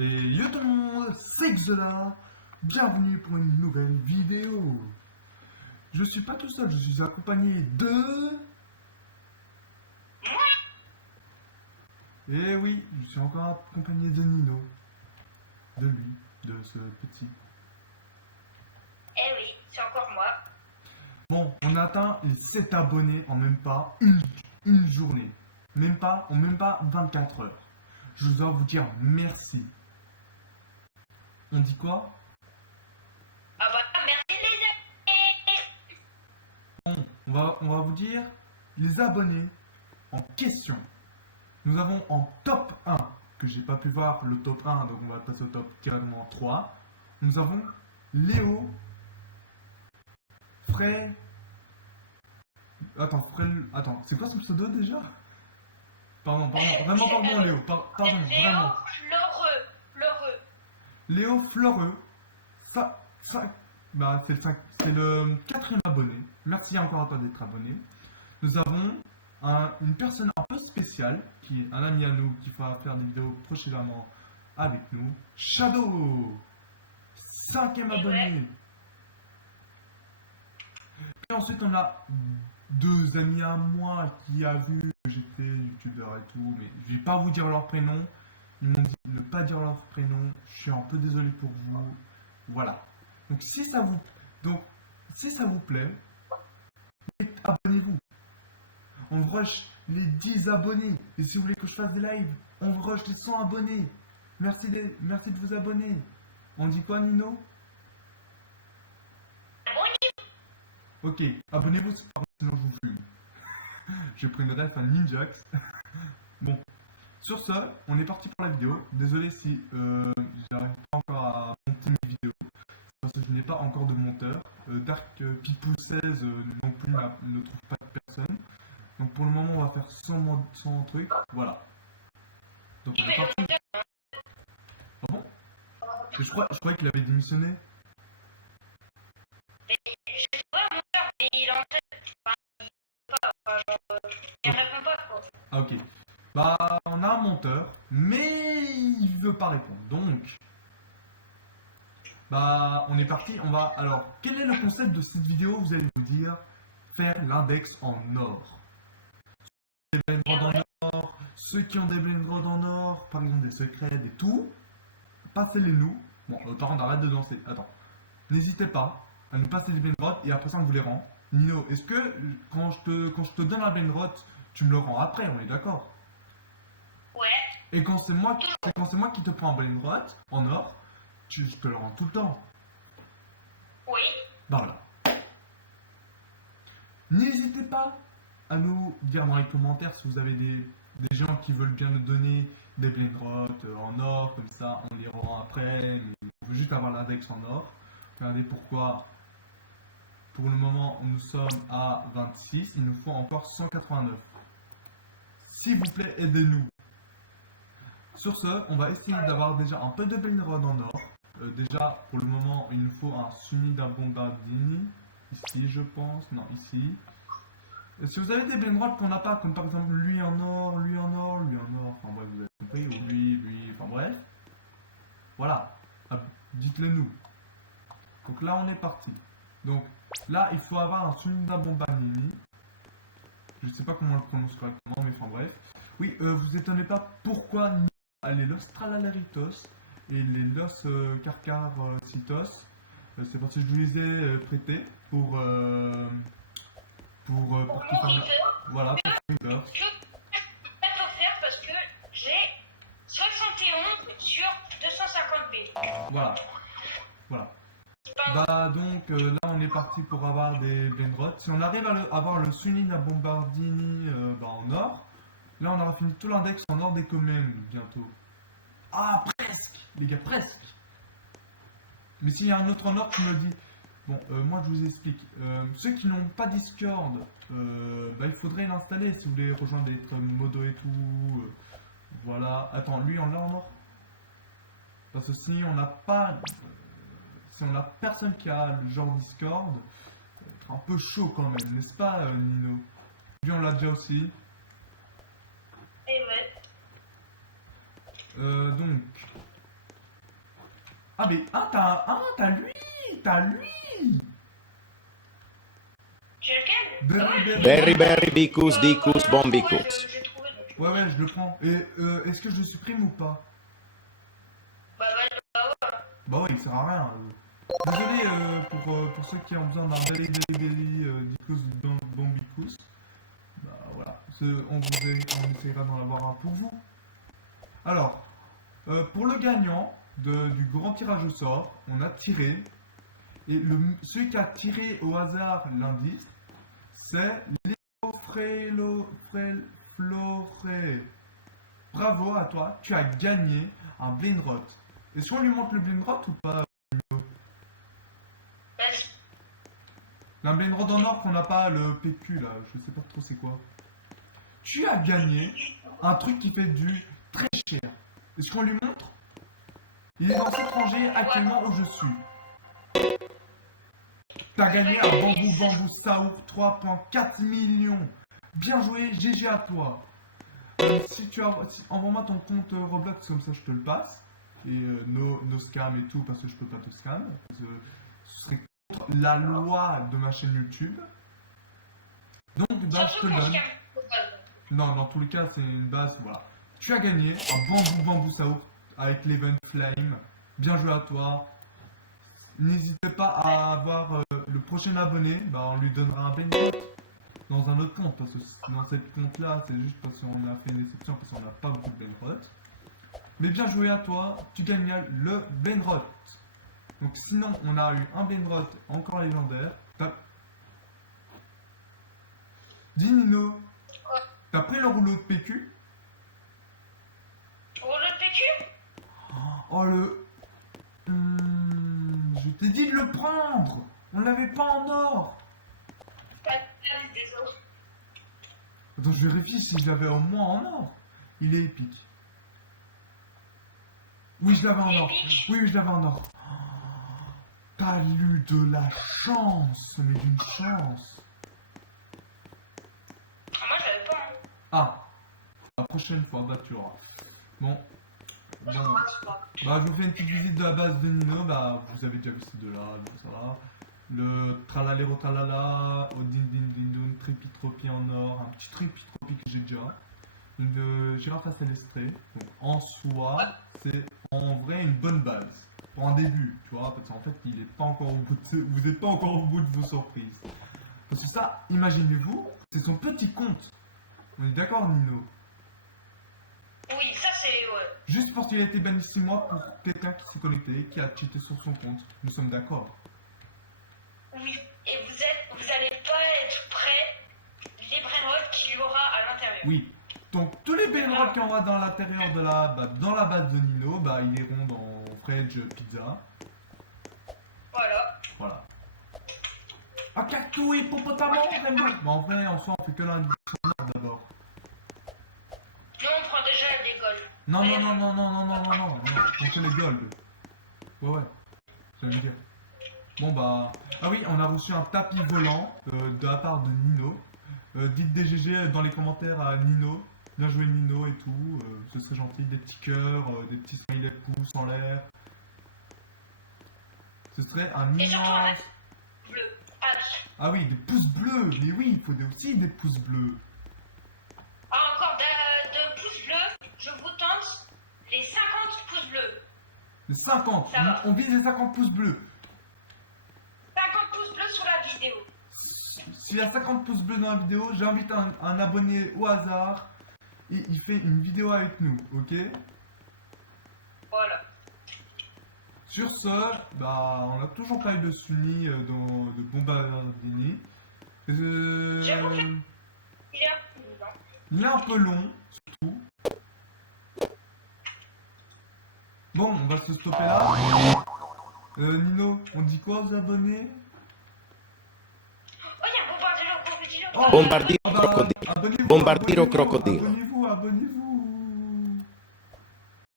Et yo tout le monde, c'est Xola. Bienvenue pour une nouvelle vidéo. Je suis pas tout seul, je suis accompagné de... Et oui, je suis encore accompagné de Nino. De lui, de ce petit. Eh oui, c'est encore moi. Bon, on a atteint les 7 abonnés en même pas une journée. En même pas 24 heures. Je dois vous dire merci. On dit quoi? Ah bah, merci les amis. Bon, on va vous dire les abonnés en question. Nous avons en top 1, que j'ai pas pu voir le top 1, donc on va passer au top carrément 3. Nous avons Léo, Frère. Attends, c'est quoi son pseudo déjà? Pardon, vraiment pardon Léo, pardon, vraiment. Fleureux. Léo Fleureux, bah, c'est le 4e abonné. Merci encore à toi d'être abonné. Nous avons une personne un peu spéciale, qui est un ami à nous, qui va faire des vidéos prochainement avec nous. Shadow, 5e abonné. Et ensuite on a 2 amis à moi qui a vu que j'étais youtubeur et tout, mais je vais pas vous dire leur prénom. Ils m'ont dit de ne pas dire leur prénom. Je suis un peu désolé pour vous. Voilà. Donc si ça vous plaît, abonnez-vous. On rush les 10 abonnés. Et si vous voulez que je fasse des lives, on rush les 100 abonnés. Merci de vous abonner. On dit quoi, Nino? Ok, abonnez-vous, sinon je vous fume. J'ai pris une ref à Ninjax. Bon, sur ce, on est parti pour la vidéo. Désolé si j'arrive pas encore à monter mes vidéos, parce que je n'ai pas encore de monteur. Dark Pipou 16 non plus ne trouve pas de personne. Donc pour le moment, on va faire sans truc. Voilà. Donc on est parti. Ah bon? Je croyais qu'il avait démissionné. Je sais pas, mon père, mais il est en train il répond pas quoi. Ah ok. Bah on a un monteur, mais il veut pas répondre. Donc bah on est parti. Alors quel est le concept de cette vidéo? Vous allez vous dire faire l'index en or. Des brainrods en or, ceux qui ont des brainrods en or, par exemple des secrets, des tout, passez-les nous. Bon, par contre arrête de danser. Attends. N'hésitez pas à nous passer les brainrods et après ça on vous les rend. Nino, est-ce que quand je te donne un brainrod, tu me le rends après? On est d'accord? Ouais. Et quand c'est moi qui te prends un brainrod en or, je te le rends tout le temps. Oui. Bah voilà. N'hésitez pas à nous dire dans les commentaires si vous avez des gens qui veulent bien nous donner des brainrods en or, comme ça on les rend après, mais on veut juste avoir l'index en or. Regardez pourquoi. Pour le moment, nous sommes à 26, il nous faut encore 189. S'il vous plaît, aidez-nous. Sur ce, on va essayer d'avoir déjà un peu de brainrod en or. Déjà, pour le moment, il nous faut un Sunny d'un Bombardini. Ici, je pense. Non, ici. Si vous avez des brainrods qu'on n'a pas, comme par exemple lui en or, lui en or, lui en or, enfin bref, vous avez compris, ou lui, enfin bref. Voilà. Dites-le nous. Donc là, on est parti. Donc là, il faut avoir un Sunida Bombardini. Je sais pas comment on le prononce correctement, mais enfin bref. Oui, vous étonnez pas pourquoi les Los Tralaleritos et les Los Carcarcitos. C'est parce que je vous les ai prêtés pour voilà, pour Reavers. Je peux pas t'offrir parce que j'ai 71 sur 250 B. Voilà. Bah donc là on est parti pour avoir des brainrods. Si on arrive à avoir le Sunina Bombardini en or, là on aura fini tout l'index en or des communes bientôt. Ah presque, les gars, presque. Mais s'il y a un autre en or, tu me le dis. Bon, moi je vous explique. Ceux qui n'ont pas Discord, il faudrait l'installer si vous voulez rejoindre les modo et tout. Voilà. Attends, lui en or. Parce que si on n'a pas... Si on a personne qui a le genre Discord, ça va être un peu chaud quand même, n'est-ce pas Nino? Lui on l'a déjà aussi. Et ouais. Donc, Ah mais, t'as lui. J'ai lequel? Berry, Berry Berry Bicus Dicus Ouais, Bombicus. j'ai trouvé. Donc. Ouais, je le prends. Et est-ce que je le supprime ou pas? Bah, ouais. Bah ouais, il sert à rien. Désolé pour ceux qui ont besoin d'un Berry Dicus Bombicus. Bah voilà, on essaiera d'en avoir un pour vous. Alors, pour le gagnant du grand tirage au sort, on a tiré. Et celui qui a tiré au hasard l'indice, c'est Léo Floré. Bravo à toi, tu as gagné un Blenrot. Est-ce qu'on lui montre le Blenrot ou pas? Vas-y. Un Blenrod en or qu'on n'a pas, le PQ là, je sais pas trop c'est quoi. Tu as gagné un truc qui fait du très cher. Est-ce qu'on lui montre? Il est dans cet rangée actuellement où je suis. T'as gagné un bambou Saour 3,4 millions. Bien joué, GG à toi. Envoie-moi ton compte Roblox, comme ça je te le passe. Et no scam et tout, parce que je peux pas te scam. Ce serait contre la loi de ma chaîne YouTube. Donc, bah, je te le donne. Non, dans tous les cas, c'est une base, voilà. Tu as gagné un bambou Saour avec l'Event Flame. Bien joué à toi. N'hésitez pas à avoir le prochain abonné, bah, on lui donnera un Blenrot dans un autre compte, parce que dans cette compte-là, c'est juste parce qu'on a fait une exception, parce qu'on n'a pas beaucoup de Blenrot. Mais bien joué à toi, tu gagnes le Blenrot. Donc sinon, on a eu un Blenrot encore légendaire. Dis Nino, t'as pris le rouleau de PQ? Rouleau de PQ? Oh le... je t'ai dit de le prendre. On l'avait pas en or. Pas de désolé. Attends, je vérifie si je l'avais au moins en or. Il est épique. Oui, je l'avais en or. Oui, je l'avais en or. T'as eu de la chance, mais d'une chance. Ah, moi, je l'avais pas. Hein. Ah, la prochaine fois, bah tu auras. Bon. Moi, Bon. je crois. Bah, je vous fais une petite visite de la base de Nino. Bah, vous avez déjà vu ces deux-là, donc ça va. Le tralalero tralala, au din din din dun, trépitropie en or, un petit trépitropie que j'ai déjà. Une girafe à célestrée. Donc en soi, c'est en vrai une bonne base. Pour un début, tu vois, parce qu'en fait, il est pas encore au bout de, vous n'êtes pas encore au bout de vos surprises. Parce que ça, imaginez-vous, c'est son petit compte. On est d'accord, Nino? Oui, ça, c'est. Ouais. Juste parce qu'il a été banni 6 mois pour quelqu'un qui s'est connecté, qui a cheaté sur son compte. Nous sommes d'accord. Oui, et vous allez pas être prêts les Brainrod qu'il y aura à l'intérieur. Oui. Donc tous les Blenrod qu'il y aura dans l'intérieur de dans la base de Nino, bah ils iront dans Fredge Pizza. Voilà. Voilà. Ah, cactou et hippopotamo, j'aime bien. Mais en vrai, en soi, on fait que l'indication d'abord. Nous, on prend déjà les golds. Non, on fait les gold. Ouais, ça veut dire. Bon bah, ah oui, on a reçu un tapis volant de la part de Nino. Dites des GG dans les commentaires à Nino. Bien joué Nino et tout, ce serait gentil. Des petits cœurs, des petits smileys pouces en l'air. Ce serait un Et surtout un immense... bleu. Ah oui. Ah oui, des pouces bleus. Mais oui, il faut aussi des pouces bleus. Ah, encore de pouces bleus. Je vous tente les 50 pouces bleus. Les 50. Ça va. On vise les 50 pouces bleus. 50 pouces bleus sur la vidéo. S'il y a 50 pouces bleus dans la vidéo, j'invite un abonné au hasard et il fait une vidéo avec nous, ok? Voilà. Sur ce, bah, on n'a toujours pas eu de Sunny de Bombardini. J'avoue qu'il est un peu long. Il est un peu long, surtout. Bon, on va se stopper là. Nino, on dit quoi aux abonnés? Oh, il y a un bombardiro crocodilo. Oh, Bombardiro ah bah, crocodile. abonnez-vous, Bombardiro abonnez-vous, crocodile. abonnez-vous.